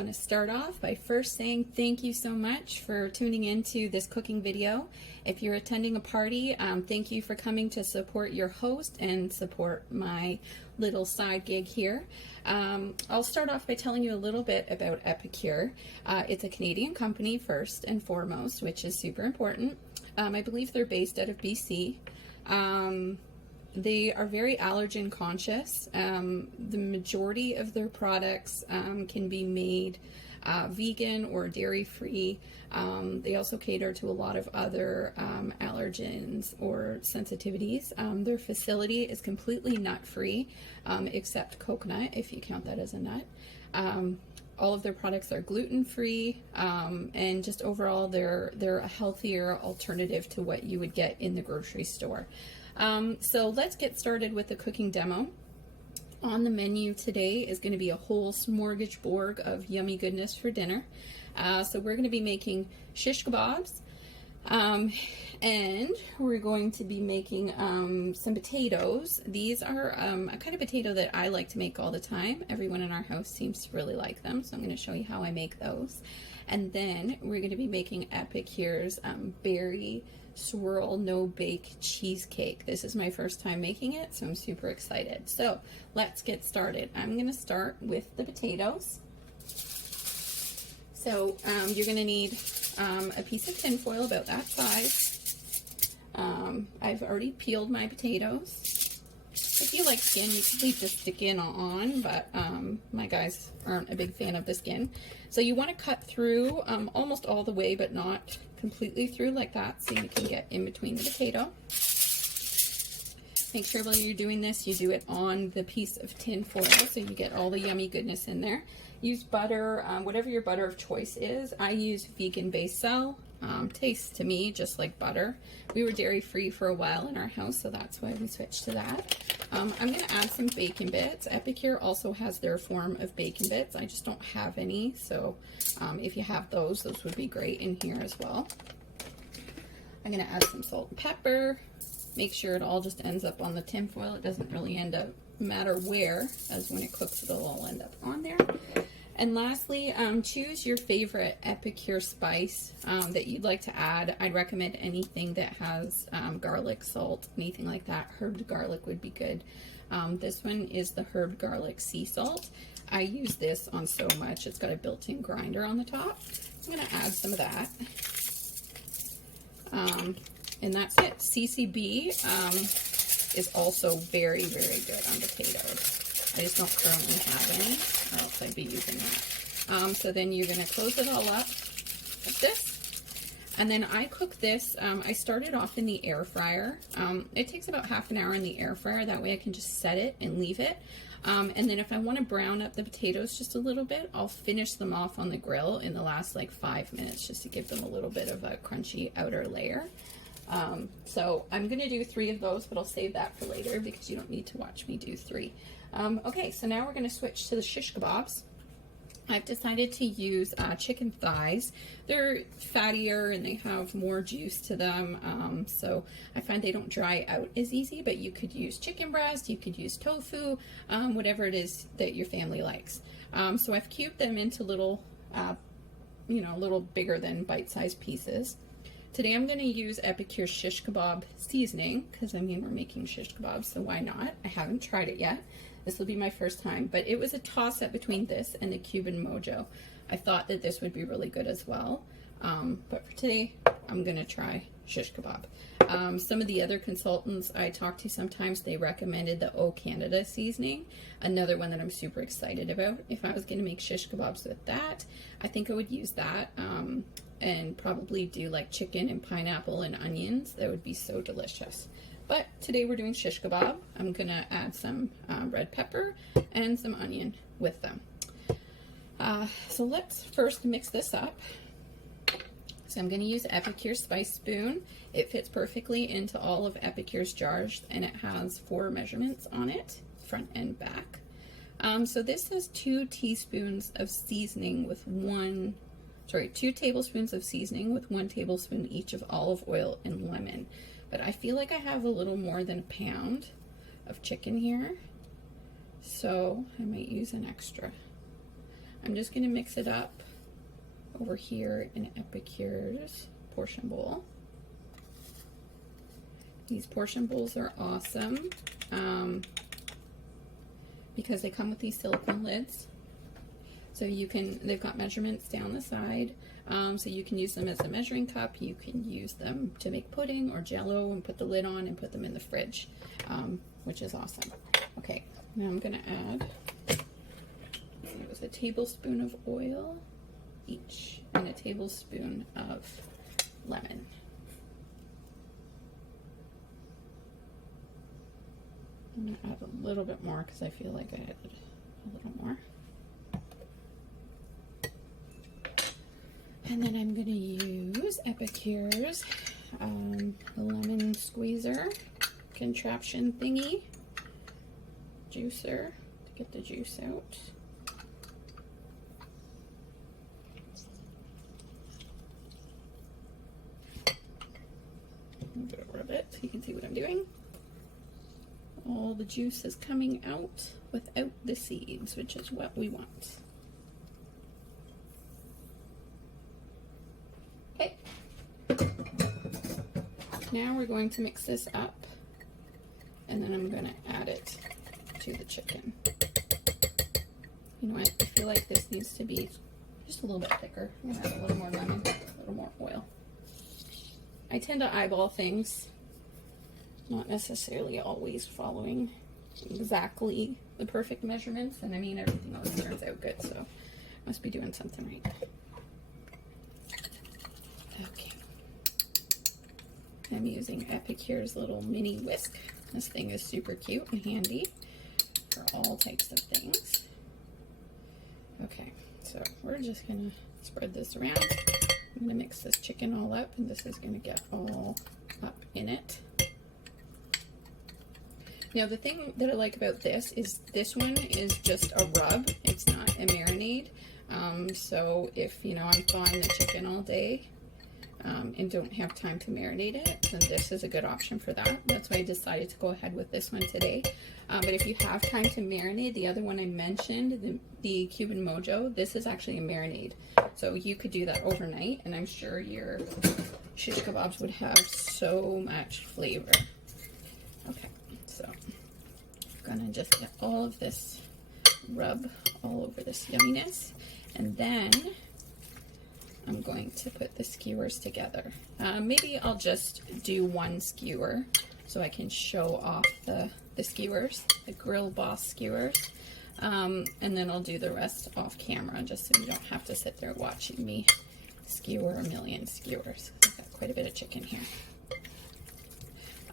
going to start off by first saying thank you so much for tuning into this cooking video. If you're attending a party, thank you for coming to support your host and support my little side gig here. I'll start off by telling you a little bit about Epicure. It's a Canadian company first and foremost, which is super important. I believe they're based out of BC. They are very allergen conscious. The majority of their products can be made vegan or dairy free. They also cater to a lot of other allergens or sensitivities. Their facility is completely nut free, except coconut, if you count that as a nut. All of their products are gluten free, and just overall they're a healthier alternative to what you would get in the grocery store. So let's get started with the cooking demo. On the menu today is going to be a whole smorgasbord of yummy goodness for dinner. So we're going to be making shish kebabs, and we're going to be making some potatoes. These are a kind of potato that I like to make all the time. Everyone in our house seems to really like them, so I'm going to show you how I make those. And then we're going to be making Epicure's berry swirl no bake cheesecake. This is my first time making it, so I'm super excited. So let's get started. I'm going to start with the potatoes. So you're going to need a piece of tin foil about that size. I've already peeled my potatoes. If you like skin, you can leave the skin on, but my guys aren't a big fan of the skin. So you want to cut through almost all the way, but not completely through like that, so you can get in between the potato. Make sure while you're doing this, you do it on the piece of tin foil so you get all the yummy goodness in there. Use butter, whatever your butter of choice is. I use vegan basil. Tastes to me just like butter. We were dairy free for a while in our house, so that's why we switched to that. I'm going to add some bacon bits. Epicure also has their form of bacon bits. I just don't have any, so if you have those would be great in here as well. I'm going to add some salt and pepper. Make sure it all just ends up on the tin foil. It doesn't really end up matter where, as when it cooks it'll all end up on there. And lastly, choose your favorite Epicure spice that you'd like to add. I'd recommend anything that has garlic, salt, anything like that. Herb garlic would be good. This one is the herb garlic sea salt. I use this on so much. It's got a built-in grinder on the top. I'm going to add some of that. And that's it. CCB is also very, very good on potatoes. I just don't currently have any, or else I'd be using that. So then you're going to close it all up like this. And then I cook this, I started off in the air fryer. It takes about half an hour in the air fryer. That way I can just set it and leave it. And then if I want to brown up the potatoes just a little bit, I'll finish them off on the grill in the last like 5 minutes just to give them a little bit of a crunchy outer layer. So I'm going to do 3 of those, but I'll save that for later because you don't need to watch me do 3. Okay, so now we're going to switch to the shish kebabs. I've decided to use chicken thighs. They're fattier and they have more juice to them, so I find they don't dry out as easy, but you could use chicken breast, you could use tofu, whatever it is that your family likes. So I've cubed them into little, a little bigger than bite-sized pieces. Today I'm going to use Epicure shish kebab seasoning because, we're making shish kebabs, so why not? I haven't tried it yet. This will be my first time, but it was a toss-up between this and the Cuban Mojo. I thought that this would be really good as well, but for today, I'm going to try shish kebab. Some of the other consultants I talked to sometimes, they recommended the O Canada seasoning, another one that I'm super excited about. If I was going to make shish kebabs with that, I think I would use that, and probably do like chicken and pineapple and onions. That would be so delicious. But today we're doing shish kebab. I'm gonna add some red pepper and some onion with them. So let's first mix this up. So I'm gonna use Epicure Spice Spoon. It fits perfectly into all of Epicure's jars, and it has 4 measurements on it, front and back. So this has 2 tablespoons of seasoning with 1 tablespoon each of olive oil and lemon. But I feel like I have a little more than a pound of chicken here, so I might use an extra. I'm just going to mix it up over here in Epicure's portion bowl. These portion bowls are awesome because they come with these silicone lids. So they've got measurements down the side. So you can use them as a measuring cup. You can use them to make pudding or jello and put the lid on and put them in the fridge, which is awesome. Okay, now I'm going to add, it was a tablespoon of oil each and a tablespoon of lemon. I'm going to add a little bit more because I feel like I added a little more. And then I'm going to use Epicure's lemon squeezer contraption thingy, juicer, to get the juice out. I'm going to rub it so you can see what I'm doing. All the juice is coming out without the seeds, which is what we want. Okay. Now we're going to mix this up, and then I'm going to add it to the chicken. You know what? I feel like this needs to be just a little bit thicker. I'm going to add a little more lemon, a little more oil. I tend to eyeball things, not necessarily always following exactly the perfect measurements, and I mean everything always turns out good, so I must be doing something right. Okay. I'm using Epicure's little mini whisk. This thing is super cute and handy for all types of things. Okay, so we're just gonna spread this around. I'm gonna mix this chicken all up, and this is gonna get all up in it. Now the thing that I like about this is this one is just a rub. It's not a marinade. So if, you know, I'm thawing the chicken all day and don't have time to marinate it, then this is a good option for that. That's why I decided to go ahead with this one today. But if you have time to marinate, the other one I mentioned, the Cuban Mojo, this is actually a marinade. So you could do that overnight, and I'm sure your shish kebabs would have so much flavor. Okay, so I'm gonna just get all of this rub all over this yumminess, and then I'm going to put the skewers together. Maybe I'll just do one skewer so I can show off the skewers, the Grill Boss skewers, and then I'll do the rest off camera just so you don't have to sit there watching me skewer a million skewers. I've got quite a bit of chicken here.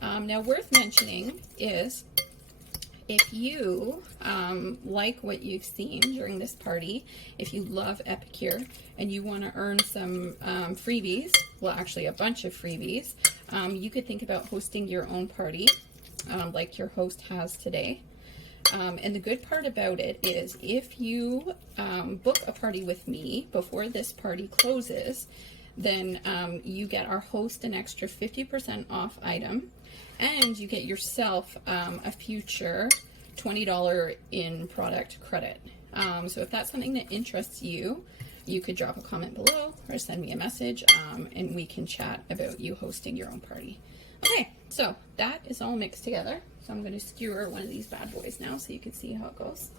Now worth mentioning is if you like what you've seen during this party, if you love Epicure and you want to earn some freebies, well actually a bunch of freebies, you could think about hosting your own party like your host has today. And the good part about it is if you book a party with me before this party closes, then you get our host an extra 50% off item, and you get yourself a future $20 in product credit. So if that's something that interests you, you could drop a comment below or send me a message, and we can chat about you hosting your own party. Okay, so that is all mixed together. So I'm going to skewer one of these bad boys now so you can see how it goes.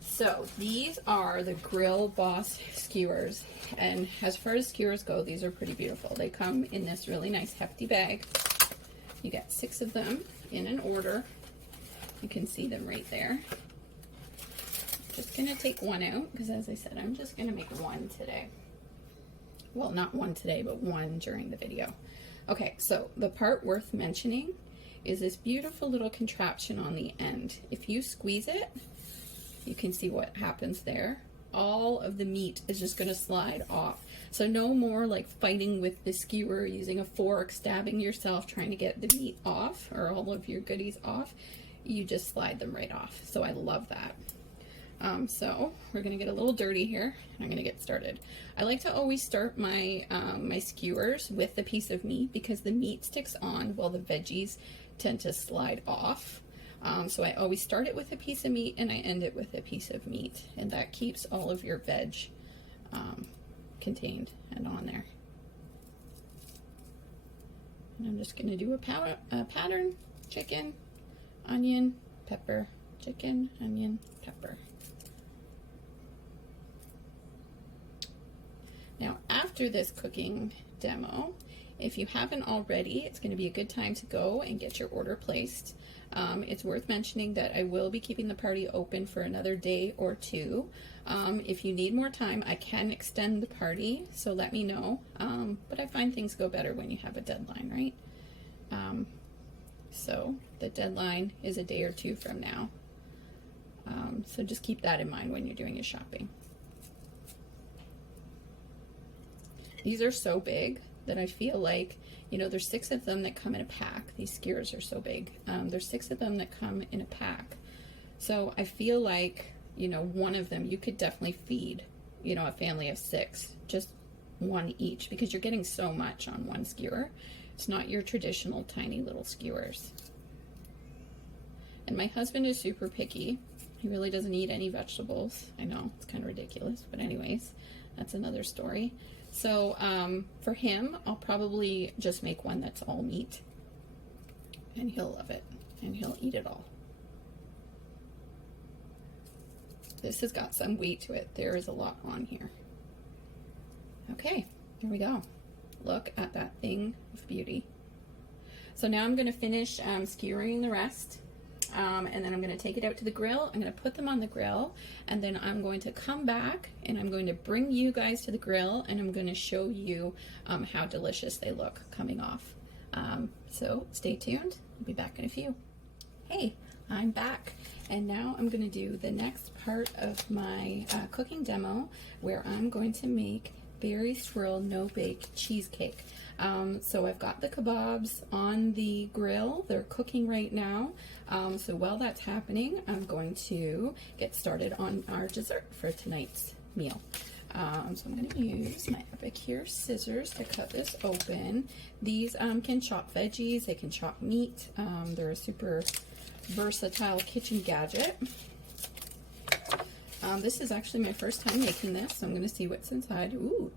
So these are the Grill Boss skewers, and as far as skewers go, these are pretty beautiful. They come in this really nice hefty bag. You get 6 of them in an order. You can see them right there. Just gonna take one out because, as I said, I'm just gonna make one today. Well, not one today, but one during the video. Okay, so the part worth mentioning is this beautiful little contraption on the end. If you squeeze it, you can see what happens there. All of the meat is just gonna slide off. So no more like fighting with the skewer, using a fork, stabbing yourself, trying to get the meat off or all of your goodies off. You just slide them right off. So I love that. So we're gonna get a little dirty here, and I'm gonna get started. I like to always start my my skewers with the piece of meat because the meat sticks on while the veggies tend to slide off. So I always start it with a piece of meat and I end it with a piece of meat, and that keeps all of your veg contained and on there. And I'm just going to do a pattern: chicken, onion, pepper, chicken, onion, pepper. Now, after this cooking demo, if you haven't already, it's going to be a good time to go and get your order placed. It's worth mentioning that I will be keeping the party open for another day or two. If you need more time, I can extend the party, so let me know. But I find things go better when you have a deadline, right? So the deadline is a day or two from now. So just keep that in mind when you're doing your shopping. These are so big that I feel like, you know, there's 6 of them that come in a pack. These skewers are so big. There's 6 of them that come in a pack. So I feel like, you know, one of them you could definitely feed, you know, a family of 6, just one each, because you're getting so much on one skewer. It's not your traditional tiny little skewers. And my husband is super picky. He really doesn't eat any vegetables. I know, it's kind of ridiculous, but anyways, that's another story. So for him, I'll probably just make one that's all meat, and he'll love it, and he'll eat it all. This has got some weight to it. There is a lot on here. Okay, here we go. Look at that thing of beauty. So now I'm going to finish skewering the rest. And then I'm going to take it out to the grill. I'm going to put them on the grill, and then I'm going to come back and I'm going to bring you guys to the grill, and I'm going to show you how delicious they look coming off. So stay tuned. I'll be back in a few. Hey, I'm back, and now I'm going to do the next part of my cooking demo, where I'm going to make berry swirl no-bake cheesecake. So I've got the kebabs on the grill. They're cooking right now. So while that's happening, I'm going to get started on our dessert for tonight's meal. So I'm going to use my Epicure scissors to cut this open. These can chop veggies, they can chop meat. They're a super versatile kitchen gadget. This is actually my first time making this, so I'm going to see what's inside. Ooh,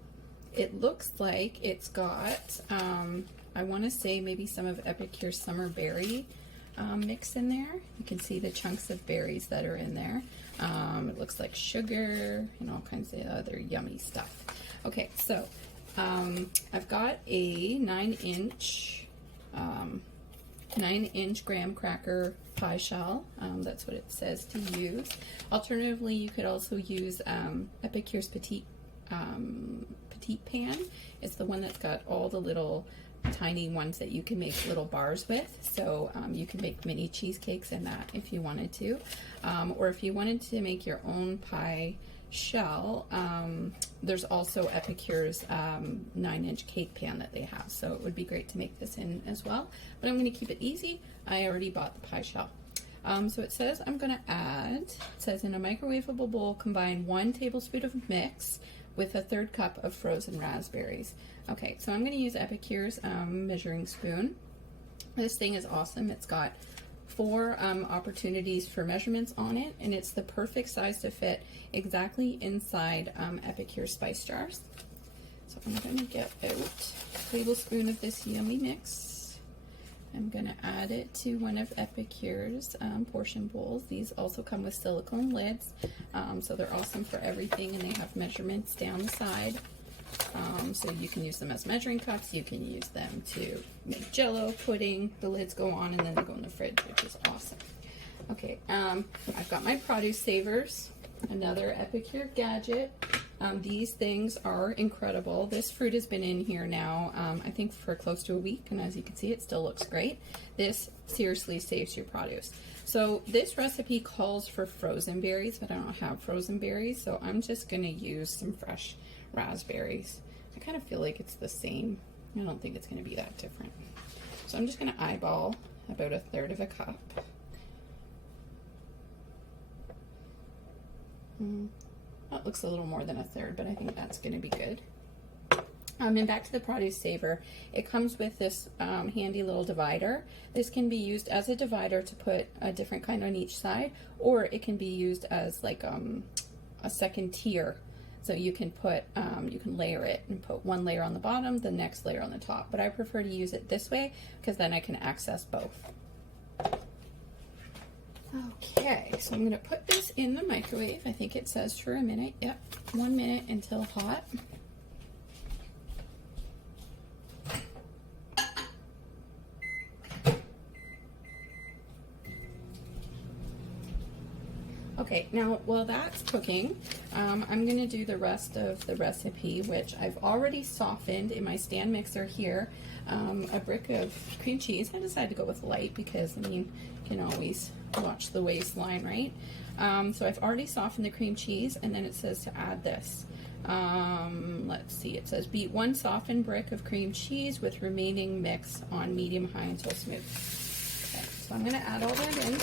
it looks like it's got, I want to say maybe some of Epicure summer berry mix in there. You can see the chunks of berries that are in there. It looks like sugar and all kinds of other yummy stuff. Okay, so I've got a 9-inch graham cracker pie shell. That's what it says to use. Alternatively, you could also use Epicure's petite pan. It's the one that's got all the little tiny ones that you can make little bars with. So you can make mini cheesecakes in that if you wanted to. Or if you wanted to make your own pie shell, there's also Epicure's 9-inch cake pan that they have. So it would be great to make this in as well. But I'm going to keep it easy. I already bought the pie shell. So it says I'm going to add, it says in a microwavable bowl, combine 1 tablespoon of mix with a 1/3 cup of frozen raspberries. Okay, so I'm going to use Epicure's measuring spoon. This thing is awesome. It's got 4 opportunities for measurements on it, and it's the perfect size to fit exactly inside Epicure spice jars. So I'm going to get out a tablespoon of this yummy mix. I'm going to add it to one of Epicure's portion bowls. These also come with silicone lids, so they're awesome for everything, and they have measurements down the side. So you can use them as measuring cups. You can use them to make jello, pudding. The lids go on and then they go in the fridge, which is awesome. Okay, I've got my produce savers, another Epicure gadget. These things are incredible. This fruit has been in here now, I think for close to a week, and as you can see, it still looks great. This seriously saves your produce. So this recipe calls for frozen berries, but I don't have frozen berries, so I'm just going to use some fresh raspberries. I kind of feel like it's the same. I don't think it's going to be that different. So I'm just going to eyeball about 1/3 of a cup. That looks a little more than 1/3, but I think that's going to be good. And back to the produce saver, it comes with this handy little divider. This can be used as a divider to put a different kind on each side, or it can be used as like a second tier. So you can put, you can layer it and put one layer on the bottom, the next layer on the top. But I prefer to use it this way because then I can access both. Okay, so I'm gonna put this in the microwave. I think it says for a minute. Yep, 1 minute until hot. Okay, now while that's cooking, I'm going to do the rest of the recipe, which I've already softened in my stand mixer here. A brick of cream cheese. I decided to go with light because, I mean, you can always watch the waistline, right? So I've already softened the cream cheese, and then it says to add this. Let's see, it says beat 1 softened brick of cream cheese with remaining mix on medium-high until smooth. Okay, so I'm going to add all that in.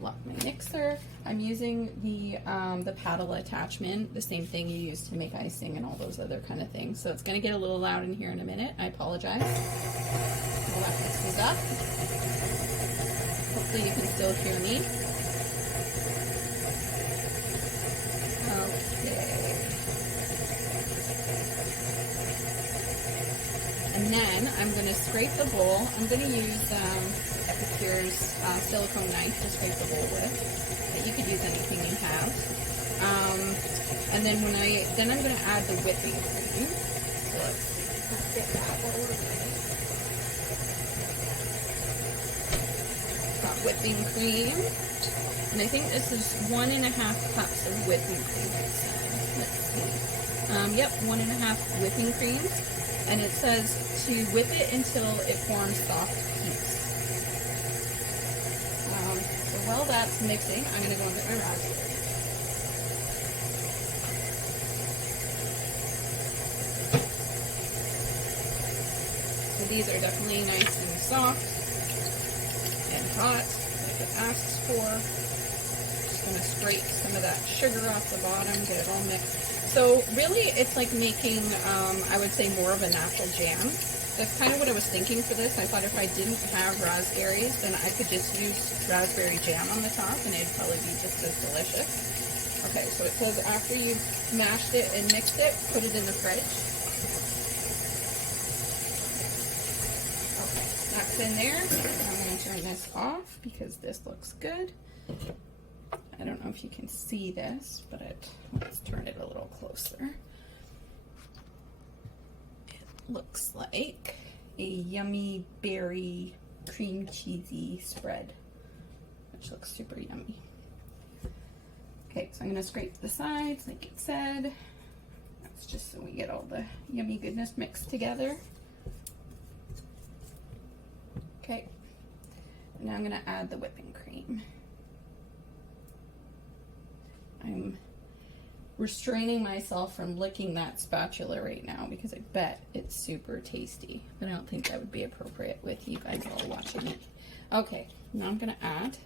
Lock my mixer. I'm using the paddle attachment, the same thing you use to make icing and all those other kind of things. So it's going to get a little loud in here in a minute. I apologize. While that mixes up. Hopefully you can still hear me. Okay. And then I'm going to scrape the bowl. I'm going to use Epicure's silicone knife to scrape the bowl with, but you could use anything you have. And then I'm going to add the whipping cream. So let's get that while we're ready. Got whipping cream, and I think this is 1.5 cups of whipping cream. Let's see. Yep, 1.5 whipping cream, and it says to whip it until it forms soft peaks. So while that's mixing, I'm going to go and get my raspberries. So these are definitely nice and soft and hot, like it asks for. Just going to scrape some of that sugar off the bottom, get it all mixed. So really, it's like making, I would say, more of a natural jam. That's kind of what I was thinking for this. I thought if I didn't have raspberries, then I could just use raspberry jam on the top, and it'd probably be just as delicious. Okay, so it says after you've mashed it and mixed it, put it in the fridge. Okay, that's in there. I'm going to turn this off because this looks good. I don't know if you can see this, but let's turn it a little closer. Looks like a yummy berry cream cheesy spread, which looks super yummy. Okay, so I'm going to scrape the sides like it said. That's just so we get all the yummy goodness mixed together. Okay, and now I'm going to add the whipping cream. I'm restraining myself from licking that spatula right now because I bet it's super tasty, but I don't think that would be appropriate with you guys all watching it. Okay, now I'm going to add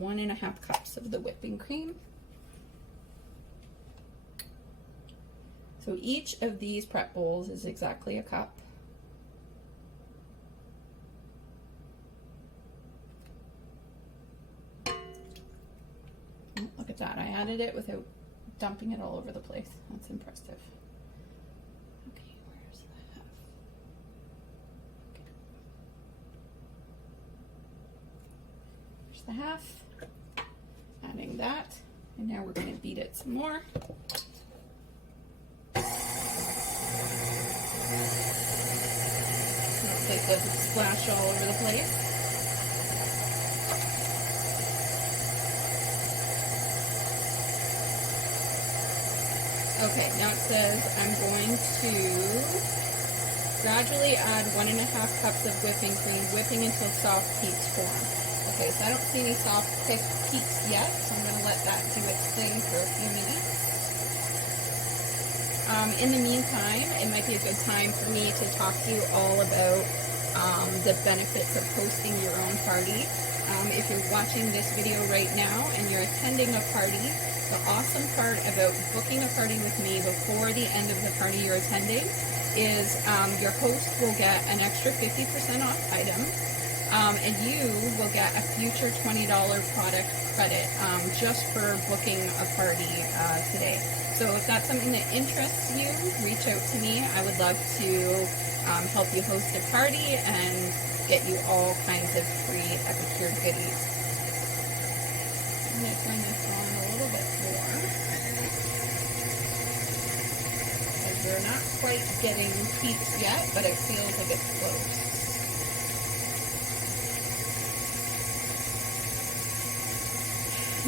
1.5 cups of the whipping cream. So each of these prep bowls is exactly a cup. Look at that, I added it without dumping it all over the place. That's impressive. Okay, where's the half? Okay. There's the half. Adding that. And now we're going to beat it some more. Looks like the splash all over the place. Okay, now it says I'm going to gradually add 1.5 cups of whipping cream, whipping until soft peaks form. Okay, so I don't see any soft peaks yet, so I'm going to let that do its thing for a few minutes. In the meantime, it might be a good time for me to talk to you all about the benefits of hosting your own party. if you're watching this video right now and you're attending a party, the awesome part about booking a party with me before the end of the party you're attending is your host will get an extra 50% off item, and you will get a future $20 product credit just for booking a party today. So if that's something that interests you, reach out to me. I would love to help you host a party and get you all kinds of free Epicure goodies. I'm going to turn this on a little bit more, because we're not quite getting peaks yet, but it feels like it's close.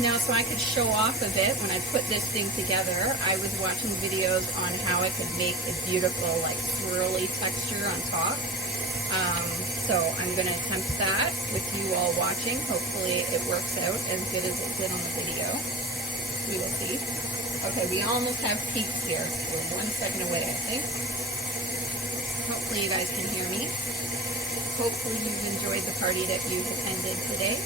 Now, so I could show off a bit when I put this thing together, I was watching videos on how I could make a beautiful, like, swirly texture on top. So I'm going to attempt that with you all watching. Hopefully it works out as good as it did on the video. We will see. Okay, we almost have peaks here. We're 1 second away, I think. Hopefully you guys can hear me. Hopefully you've enjoyed the party that you attended today.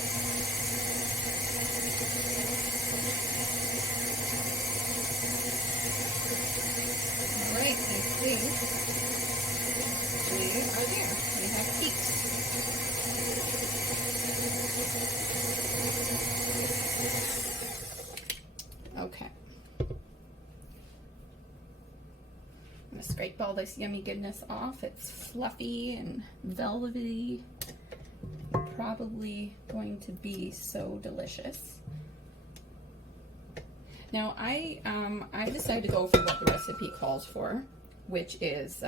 Alright, I think we are there. We have peaks. Okay. I'm going to scrape all this yummy goodness off. It's fluffy and velvety. Probably going to be so delicious. Now I decided to go for what the recipe calls for, which is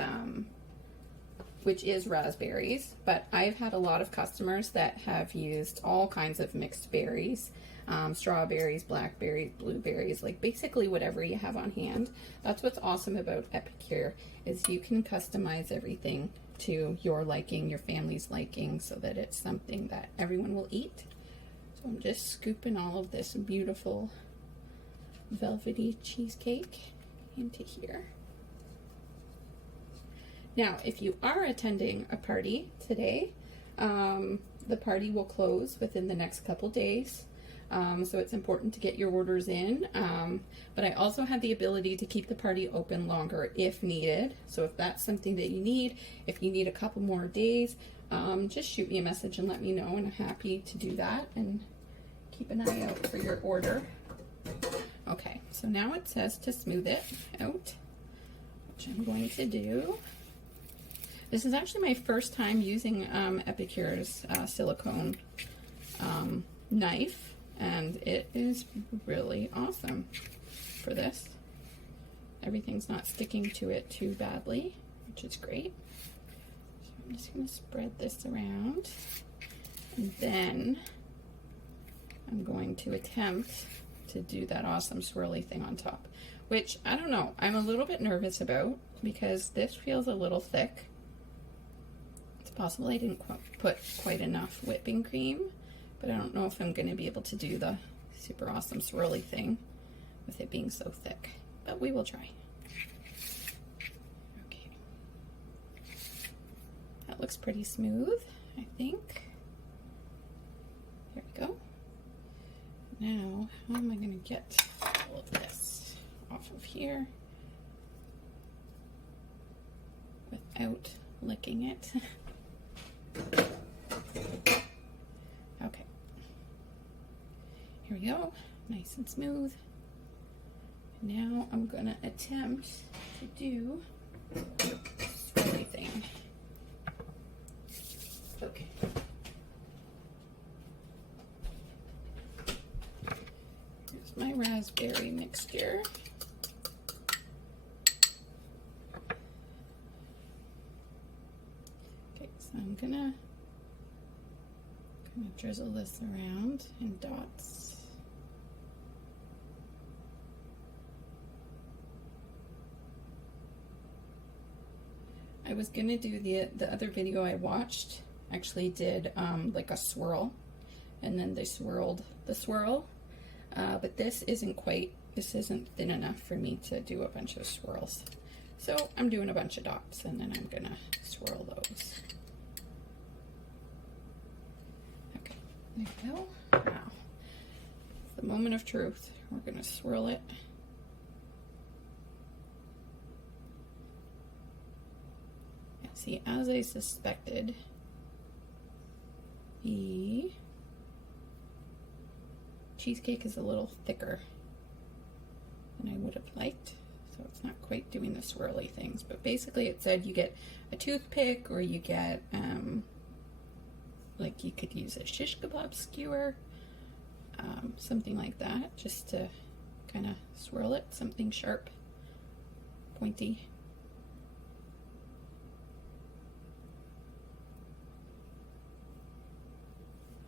raspberries, but I've had a lot of customers that have used all kinds of mixed berries, strawberries, blackberries, blueberries, like basically whatever you have on hand. That's what's awesome about Epicure, is you can customize everything to your liking, your family's liking, so that it's something that everyone will eat. So I'm just scooping all of this beautiful velvety cheesecake into here. Now, if you are attending a party today, the party will close within the next couple days. So it's important to get your orders in. But I also have the ability to keep the party open longer if needed. So if that's something that you need, if you need a couple more days, just shoot me a message and let me know, and I'm happy to do that and keep an eye out for your order. Okay, so now it says to smooth it out, which I'm going to do. This is actually my first time using Epicure's silicone knife, and it is really awesome for this. Everything's not sticking to it too badly, which is great. So I'm just going to spread this around, and then I'm going to attempt to do that awesome swirly thing on top, which I don't know, I'm a little bit nervous about because this feels a little thick. It's possible I didn't put quite enough whipping cream, but I don't know if I'm going to be able to do the super awesome swirly thing with it being so thick, but we will try. Okay, that looks pretty smooth, I think. There we go. Now, how am I going to get all of this off of here without licking it? Okay. Here we go. Nice and smooth. Now I'm going to attempt to do this swirly thing. Okay. My raspberry mixture. Okay, so I'm gonna drizzle this around in dots. I was gonna do the other video I watched actually did like a swirl, and then they swirled the swirl. But this isn't thin enough for me to do a bunch of swirls. So I'm doing a bunch of dots, and then I'm gonna swirl those. Okay, There you go. Now, the moment of truth. We're going to swirl it. Yeah, see, as I suspected, the cheesecake is a little thicker than I would have liked. So it's not quite doing the swirly things. But basically it said you get a toothpick, or you get, like you could use a shish kebab skewer. Something like that, just to kind of swirl it, something sharp, pointy.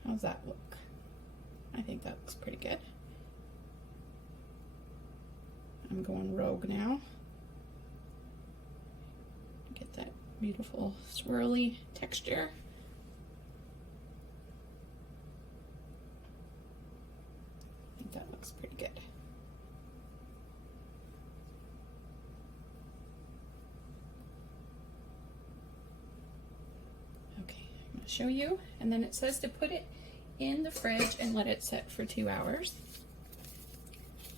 How's that look? I think that looks pretty good. I'm going rogue now. Get that beautiful swirly texture. That looks pretty good. Okay, I'm going to show you, and then it says to put it in the fridge and let it set for 2 hours.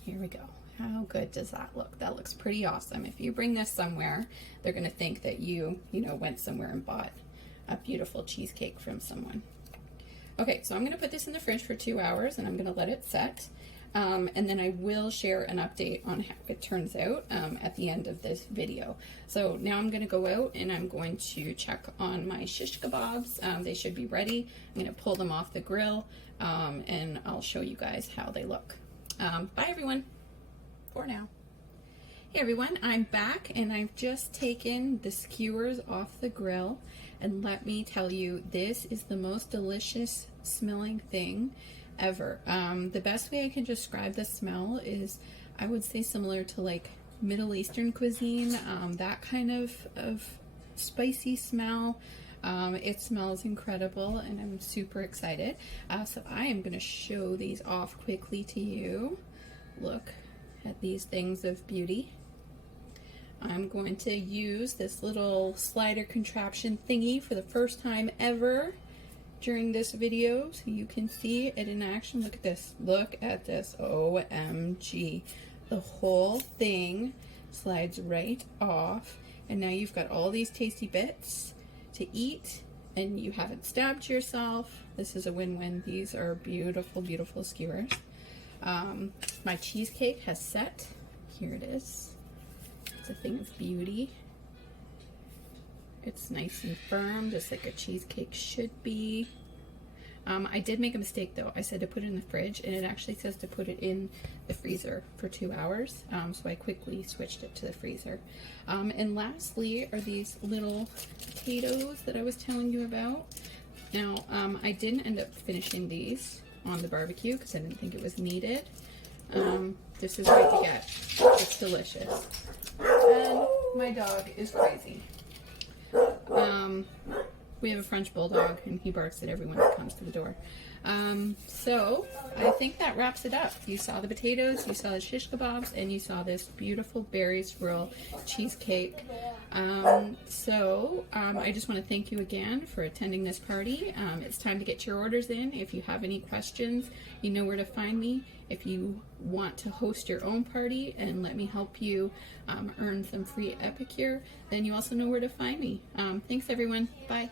Here we go. How good does that look? That looks pretty awesome. If you bring this somewhere, they're going to think that you went somewhere and bought a beautiful cheesecake from someone. Okay, so I'm going to put this in the fridge for 2 hours, and I'm going to let it set. And then I will share an update on how it turns out at the end of this video. So now I'm going to go out and I'm going to check on my shish kebabs. They should be ready. I'm going to pull them off the grill and I'll show you guys how they look. Bye everyone, for now. Hey everyone, I'm back and I've just taken the skewers off the grill, and let me tell you, this is the most delicious smelling thing ever. The best way I can describe the smell is, I would say, similar to like Middle Eastern cuisine, that kind of spicy smell. It smells incredible and I'm super excited. So I am going to show these off quickly to you. Look at these things of beauty. I'm going to use this little slider contraption thingy for the first time ever during this video, so you can see it in action. Look at this. Look at this. OMG. The whole thing slides right off, and now you've got all these tasty bits to eat, and you haven't stabbed yourself. This is a win-win. These are beautiful, beautiful skewers. My cheesecake has set. Here it is. It's a thing of beauty. It's nice and firm, just like a cheesecake should be. I did make a mistake though. I said to put it in the fridge, and it actually says to put it in the freezer for 2 hours. So I quickly switched it to the freezer. And lastly are these little potatoes that I was telling you about. Now, I didn't end up finishing these on the barbecue because I didn't think it was needed. This is great to get. It's delicious. And my dog is crazy. We have a French bulldog and he barks at everyone that comes to the door. So I think that wraps it up. You saw the potatoes, you saw the shish kebabs, and you saw this beautiful berry swirl cheesecake. I just want to thank you again for attending this party. It's time to get your orders in. If you have any questions, you know where to find me. If you want to host your own party and let me help you earn some free Epicure, then you also know where to find me. Thanks everyone. Bye.